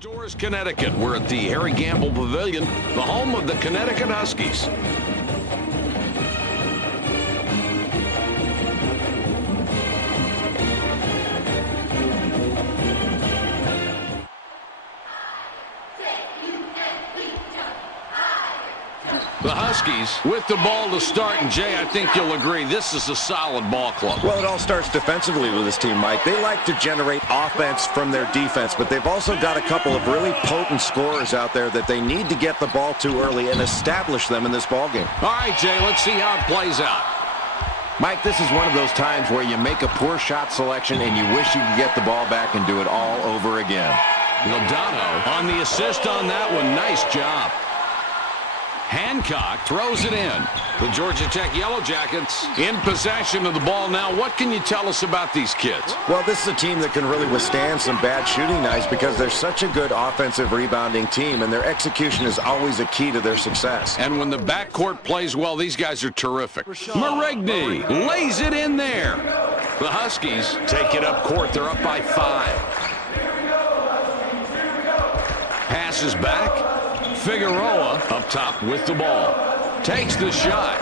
Storrs, Connecticut. We're at the Harry Gamble Pavilion, the home of the Connecticut Huskies. The Huskies with the ball to start, and Jay, I think you'll agree, this is a solid ball club. Well, it all starts defensively with this team, Mike. They like to generate offense from their defense, but they've also got a couple of really potent scorers out there that they need to get the ball to early and establish them in this ball game. All right, Jay, let's see how it plays out. Mike, this is one of those times where you make a poor shot selection and you wish you could get the ball back and do it all over again. Lodano on the assist on that one. Nice job. Hancock throws it in. The Georgia Tech Yellow Jackets in possession of the ball now. What can you tell us about these kids? Well, this is a team that can really withstand some bad shooting nights because they're such a good offensive rebounding team, and their execution is always a key to their success. And when the backcourt plays well, these guys are terrific. Marigny lays it in there. The Huskies take it up court. They're up by 5. Passes back. Figueroa up top with the ball. Takes the shot.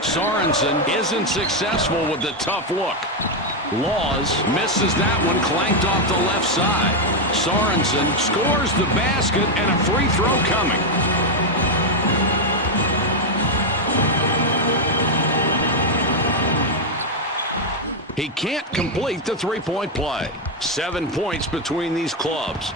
Sorensen isn't successful with the tough look. Laws misses that one, clanked off the left side. Sorensen scores the basket and a free throw coming. He can't complete the three-point play. 7 points between these clubs.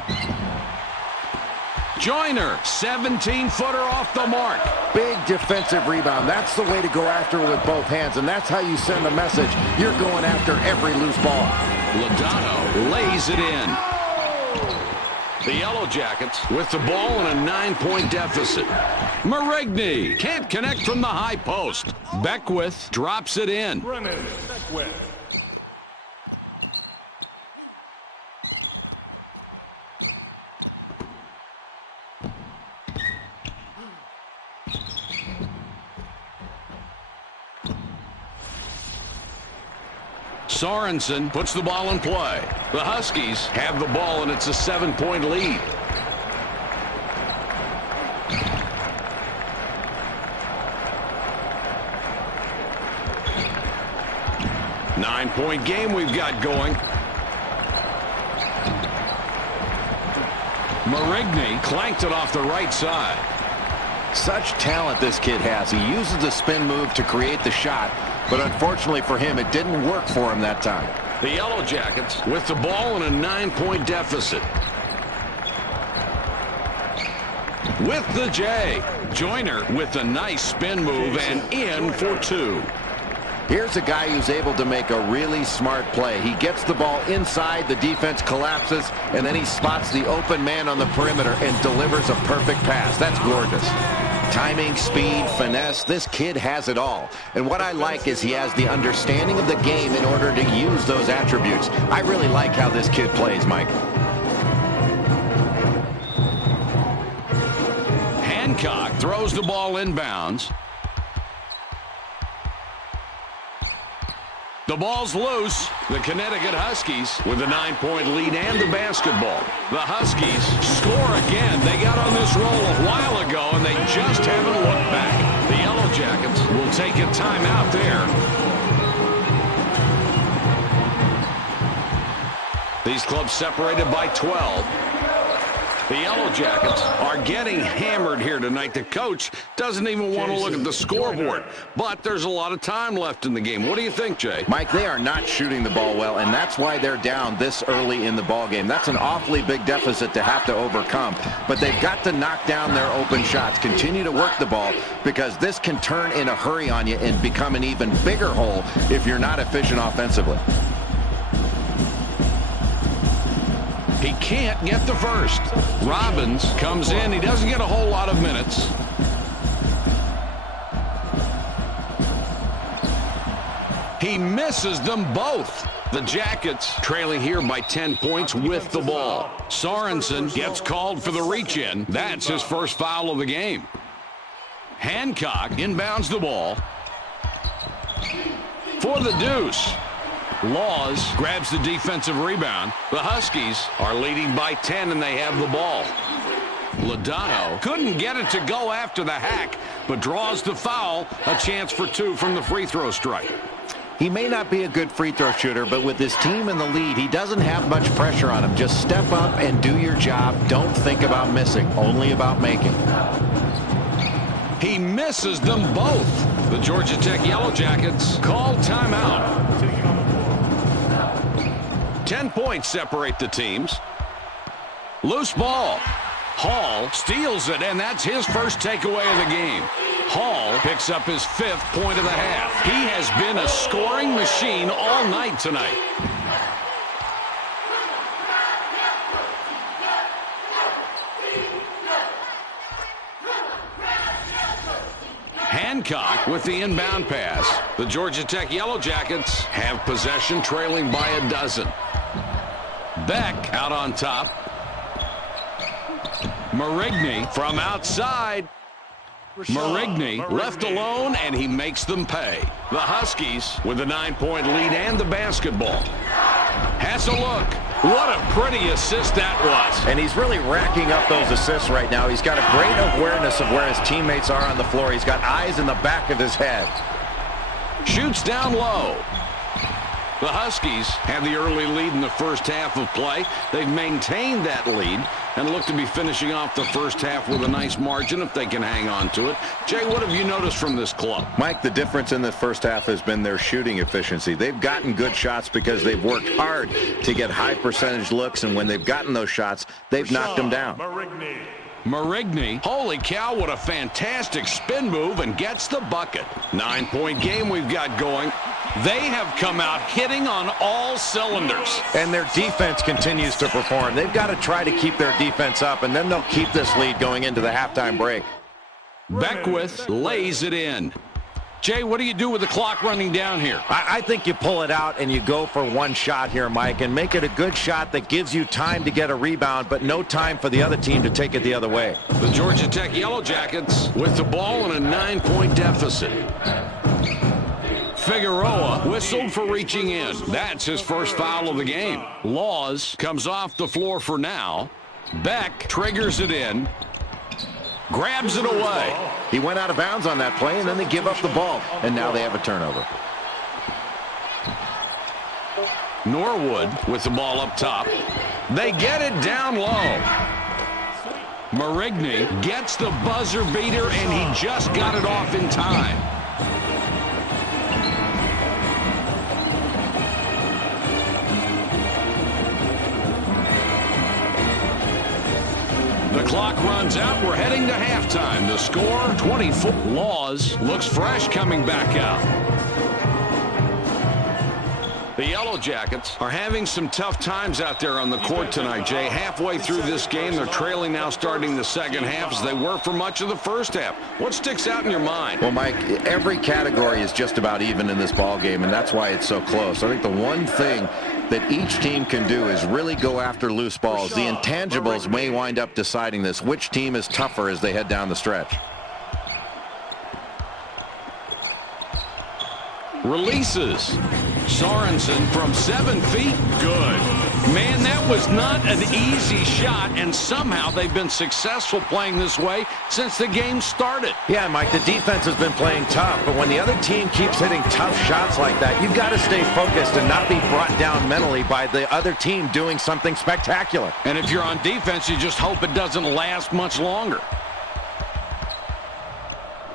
Joyner, 17-footer off the mark. Big defensive rebound. That's the way to go after it with both hands, and that's how you send a message. You're going after every loose ball. Lodano lays it in. The Yellow Jackets with the ball in a 9-point deficit. Marigny can't connect from the high post. Beckwith drops it in. Beckwith. Sorensen puts the ball in play. The Huskies have the ball, and it's a 7-point lead. Nine-point game we've got going. Marigny clanked it off the right side. Such talent this kid has. He uses the spin move to create the shot, but unfortunately for him, it didn't work for him that time. The Yellow Jackets with the ball in a 9-point deficit. With the J. Joyner with a nice spin move and in for 2. Here's a guy who's able to make a really smart play. He gets the ball inside, the defense collapses, and then he spots the open man on the perimeter and delivers a perfect pass. That's gorgeous. Timing, speed, finesse, this kid has it all. And what I like is he has the understanding of the game in order to use those attributes. I really like how this kid plays, Mike. Hancock throws the ball inbounds. The ball's loose. The Connecticut Huskies with a 9-point lead and the basketball. The Huskies score again. They got on this roll a while ago, and they just haven't looked back. The Yellow Jackets will take a timeout there. These clubs separated by 12. The Yellow Jackets are getting hammered here tonight. The coach doesn't even want to look at the scoreboard, but there's a lot of time left in the game. What do you think, Jay? Mike, they are not shooting the ball well, and that's why they're down this early in the ball game. That's an awfully big deficit to have to overcome, but they've got to knock down their open shots, continue to work the ball, because this can turn in a hurry on you and become an even bigger hole if you're not efficient offensively. He can't get the first. Robbins comes in. He doesn't get a whole lot of minutes. He misses them both. The Jackets trailing here by 10 points with the ball. Sorensen gets called for the reach-in. That's his first foul of the game. Hancock inbounds the ball for the deuce. Laws grabs the defensive rebound. The Huskies are leading by 10, and they have the ball. Lodato couldn't get it to go after the hack, but draws the foul, a chance for 2 from the free throw strike. He may not be a good free throw shooter, but with his team in the lead, he doesn't have much pressure on him. Just step up and do your job. Don't think about missing, only about making. He misses them both. The Georgia Tech Yellow Jackets call timeout. 10 points separate the teams. Loose ball. Hall steals it, and that's his first takeaway of the game. Hall picks up his 5th point of the half. He has been a scoring machine all night tonight. Hancock with the inbound pass. The Georgia Tech Yellow Jackets have possession, trailing by a dozen. Beck out on top. Marigny from outside. Marigny left alone, and he makes them pay. The Huskies with a 9-point lead and the basketball. Has a look. What a pretty assist that was. And he's really racking up those assists right now. He's got a great awareness of where his teammates are on the floor. He's got eyes in the back of his head. Shoots down low. The Huskies have the early lead in the first half of play. They've maintained that lead and look to be finishing off the first half with a nice margin if they can hang on to it. Jay, what have you noticed from this club? Mike, the difference in the first half has been their shooting efficiency. They've gotten good shots because they've worked hard to get high percentage looks, and when they've gotten those shots, they've knocked them down. Marigny, holy cow, what a fantastic spin move, and gets the bucket. 9-point game we've got going. They have come out hitting on all cylinders. And their defense continues to perform. They've got to try to keep their defense up, and then they'll keep this lead going into the halftime break. Beckwith lays it in. Jay, what do you do with the clock running down here? I think you pull it out and you go for one shot here, Mike, and make it a good shot that gives you time to get a rebound, but no time for the other team to take it the other way. The Georgia Tech Yellow Jackets with the ball in a 9-point deficit. Figueroa whistled for reaching in. That's his first foul of the game. Laws comes off the floor for now. Beck triggers it in. Grabs it away. He went out of bounds on that play, and then they give up the ball. And now they have a turnover. Norwood with the ball up top. They get it down low. Marigny gets the buzzer beater, and he just got it off in time. The clock runs out. We're heading to halftime. The score, 24. Laws looks fresh coming back out. The Yellow Jackets are having some tough times out there on the court tonight, Jay. Halfway through this game, they're trailing now starting the second half as they were for much of the first half. What sticks out in your mind? Well, Mike, every category is just about even in this ball game, and that's why it's so close. I think the one thing that each team can do is really go after loose balls. The intangibles may wind up deciding this. Which team is tougher as they head down the stretch? Releases. Sorensen from 7 feet. Good. Man, that was not an easy shot, and somehow they've been successful playing this way since the game started. Yeah, Mike, the defense has been playing tough, but when the other team keeps hitting tough shots like that, you've got to stay focused and not be brought down mentally by the other team doing something spectacular. And if you're on defense, you just hope it doesn't last much longer.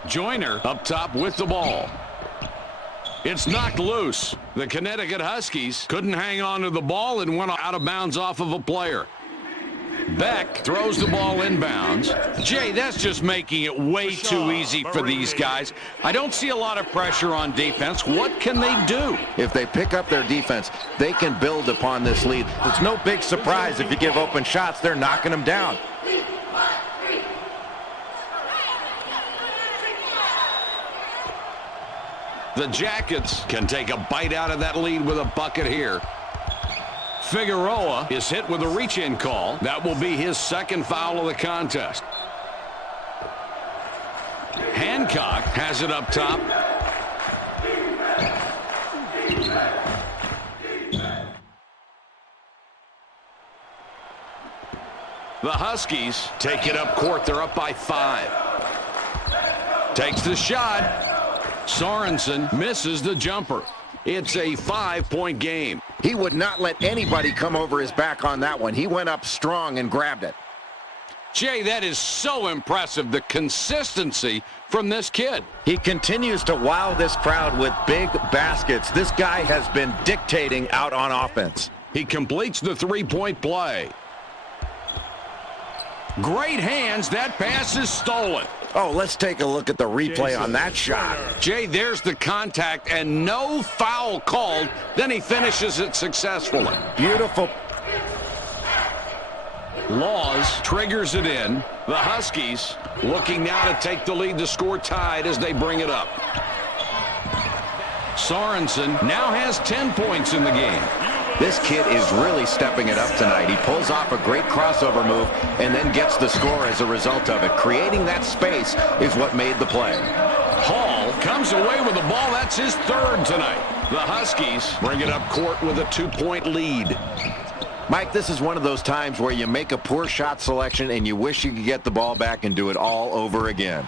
Joyner up top with the ball. It's knocked loose. The Connecticut Huskies couldn't hang on to the ball and went out of bounds off of a player. Beck throws the ball inbounds. Jay, that's just making it way too easy for these guys. I don't see a lot of pressure on defense. What can they do? If they pick up their defense, they can build upon this lead. It's no big surprise if you give open shots, they're knocking them down. The Jackets can take a bite out of that lead with a bucket here. Figueroa is hit with a reach-in call. That will be his second foul of the contest. Hancock has it up top. The Huskies take it up court. They're up by 5. Takes the shot. Sorensen misses the jumper. It's a 5-point game. He would not let anybody come over his back on that one. He went up strong and grabbed it. Jay, that is so impressive, the consistency from this kid. He continues to wow this crowd with big baskets. This guy has been dictating out on offense. He completes the three-point play. Great hands. That pass is stolen. Oh, let's take a look at the replay on that shot. Jay, there's the contact and no foul called. Then he finishes it successfully. Beautiful. Laws triggers it in. The Huskies looking now to take the lead. The score tied as they bring it up. Sorensen now has 10 points in the game. This kid is really stepping it up tonight. He pulls off a great crossover move and then gets the score as a result of it. Creating that space is what made the play. Hall comes away with the ball. That's his third tonight. The Huskies bring it up court with a 2-point lead. Mike, this is one of those times where you make a poor shot selection and you wish you could get the ball back and do it all over again.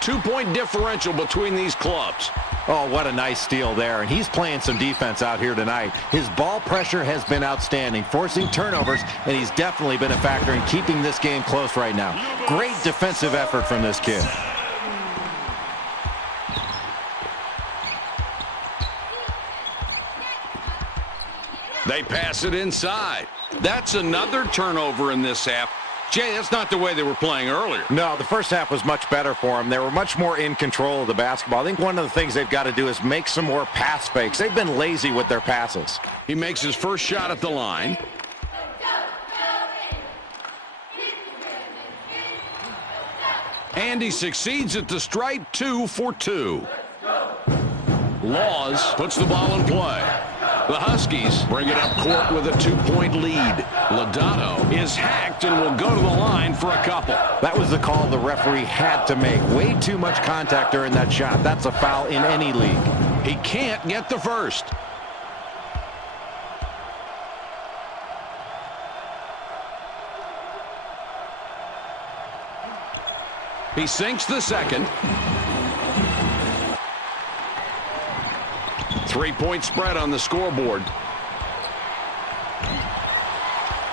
2-point differential between these clubs. Oh, what a nice steal there. And he's playing some defense out here tonight. His ball pressure has been outstanding, forcing turnovers, and he's definitely been a factor in keeping this game close right now. Great defensive effort from this kid. They pass it inside. That's another turnover in this half. Jay, that's not the way they were playing earlier. No, the first half was much better for them. They were much more in control of the basketball. I think one of the things they've got to do is make some more pass fakes. They've been lazy with their passes. He makes his first shot at the line. And he succeeds at the stripe, 2 for 2. Laws puts the ball in play. The Huskies bring it up court with a 2-point lead. Lodato is hacked and will go to the line for a couple. That was the call the referee had to make. Way too much contact during that shot. That's a foul in any league. He can't get the first. He sinks the second. 3-point spread on the scoreboard.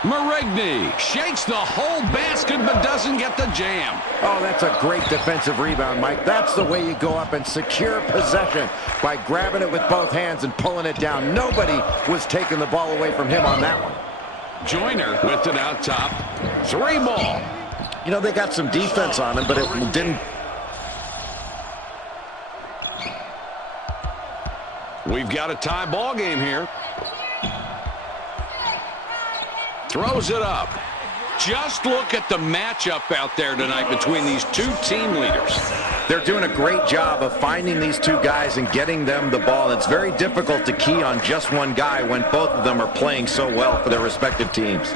Marigny shakes the whole basket but doesn't get the jam. Oh, that's a great defensive rebound, Mike. That's the way you go up and secure possession, by grabbing it with both hands and pulling it down. Nobody was taking the ball away from him on that one. Joyner with it out top. 3 ball. You know, they got some defense on him, but it didn't. We've got a tie ball game here. Throws it up. Just look at the matchup out there tonight between these two team leaders. They're doing a great job of finding these two guys and getting them the ball. It's very difficult to key on just one guy when both of them are playing so well for their respective teams.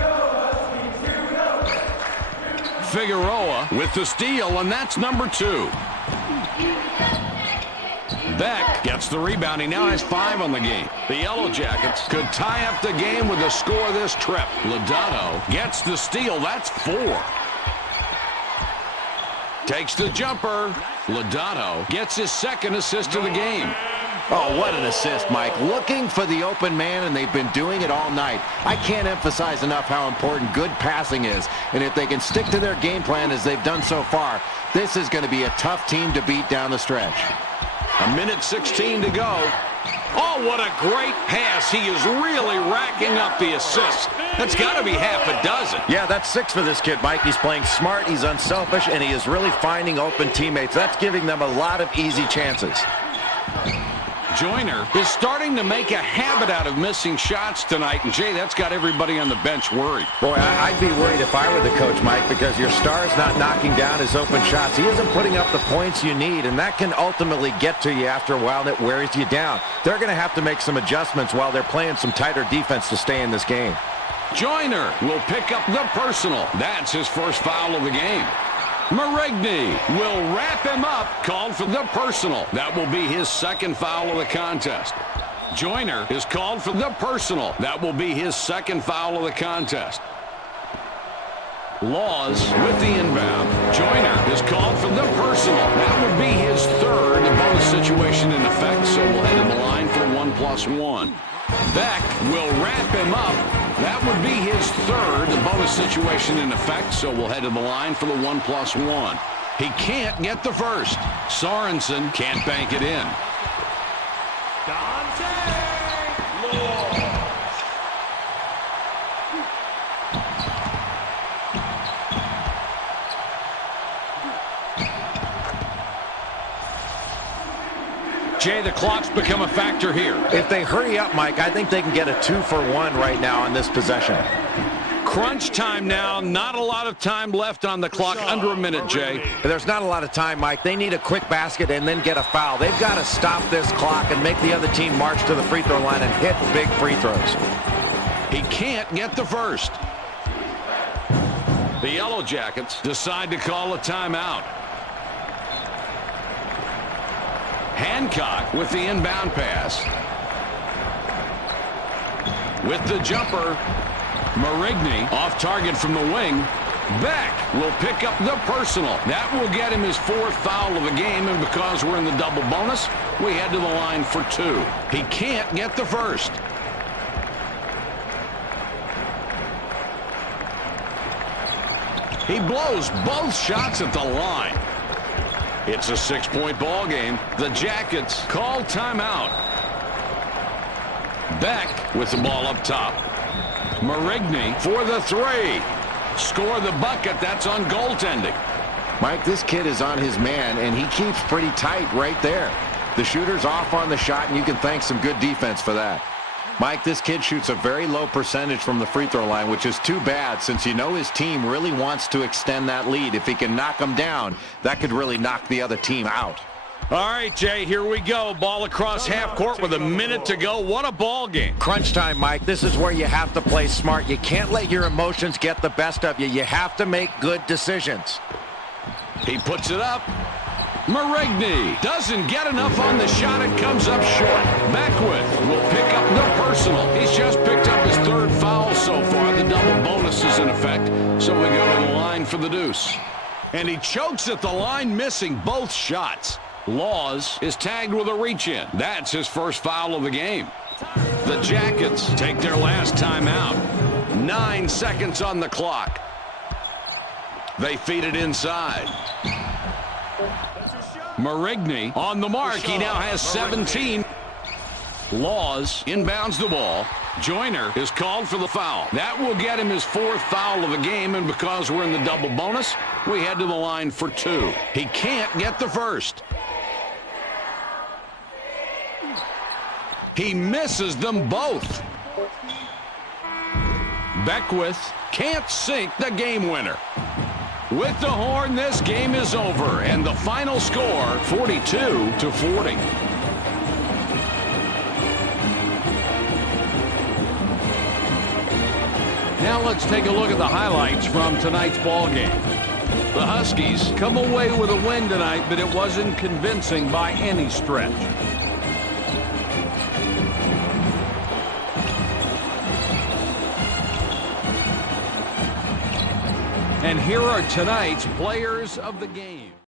Figueroa with the steal, and that's number 2. Beck gets the rebound. He now has 5 on the game. The Yellow Jackets could tie up the game with a score this trip. Lodato gets the steal. That's 4. Takes the jumper. Lodato gets his second assist of the game. Oh, what an assist, Mike. Looking for the open man, and they've been doing it all night. I can't emphasize enough how important good passing is. And if they can stick to their game plan as they've done so far, this is going to be a tough team to beat down the stretch. 1:16 to go. Oh, what a great pass. He is really racking up the assists. That's got to be half a dozen. Yeah, that's 6 for this kid, Mike. He's playing smart, he's unselfish, and he is really finding open teammates. That's giving them a lot of easy chances. Joyner is starting to make a habit out of missing shots tonight, and Jay, that's got everybody on the bench worried. Boy, I'd be worried if I were the coach, Mike, because your star's not knocking down his open shots. He isn't putting up the points you need, and that can ultimately get to you after a while, and it wears you down. They're going to have to make some adjustments while they're playing some tighter defense to stay in this game. Joyner will pick up the personal. That's his first foul of the game. Marigny will wrap him up, called for the personal. That will be his second foul of the contest. Joyner is called for the personal. That will be his second foul of the contest. Laws with the inbound. Joyner is called for the personal. That would be his third. The bonus situation in effect, so we'll head to the line for 1+1. Beck will wrap him up. That would be his third. The bonus situation in effect, so we'll head to the line for the 1+1. He can't get the first. Sorensen can't bank it in. Jay, the clock's become a factor here. If they hurry up, Mike, I think they can get a 2-for-1 right now on this possession. Crunch time now. Not a lot of time left on the clock. Under a minute, Jay. There's not a lot of time, Mike. They need a quick basket and then get a foul. They've got to stop this clock and make the other team march to the free throw line and hit big free throws. He can't get the first. The Yellow Jackets decide to call a timeout. Hancock with the inbound pass. With the jumper, Marigny off target from the wing. Beck will pick up the personal. That will get him his fourth foul of the game, and because we're in the double bonus, we head to the line for 2. He can't get the first. He blows both shots at the line. It's a 6-point ball game. The Jackets call timeout. Beck with the ball up top. Marigny for the 3. Score the bucket. That's on goaltending. Mike, this kid is on his man, and he keeps pretty tight right there. The shooter's off on the shot, and you can thank some good defense for that. Mike, this kid shoots a very low percentage from the free throw line, which is too bad since you know his team really wants to extend that lead. If he can knock them down, that could really knock the other team out. All right, Jay, here we go. Ball across half court with a minute to go. What a ball game. Crunch time, Mike. This is where you have to play smart. You can't let your emotions get the best of you. You have to make good decisions. He puts it up. Marigny doesn't get enough on the shot. It comes up short. Beckwith will pick up the personal. He's just picked up his third foul so far. The double bonus is in effect, so we go to the line for the deuce. And he chokes at the line, missing both shots. Laws is tagged with a reach-in. That's his first foul of the game. The Jackets take their last timeout. 9 seconds on the clock. They feed it inside. Marigny on the mark. He now has 17. Laws inbounds the ball. Joyner is called for the foul. That will get him his fourth foul of the game, and because we're in the double bonus, we head to the line for 2. He can't get the first. He misses them both. Beckwith can't sink the game winner. With the horn, this game is over, and the final score, 42-40. Now let's take a look at the highlights from tonight's ball game. The Huskies come away with a win tonight, but it wasn't convincing by any stretch. And here are tonight's players of the game.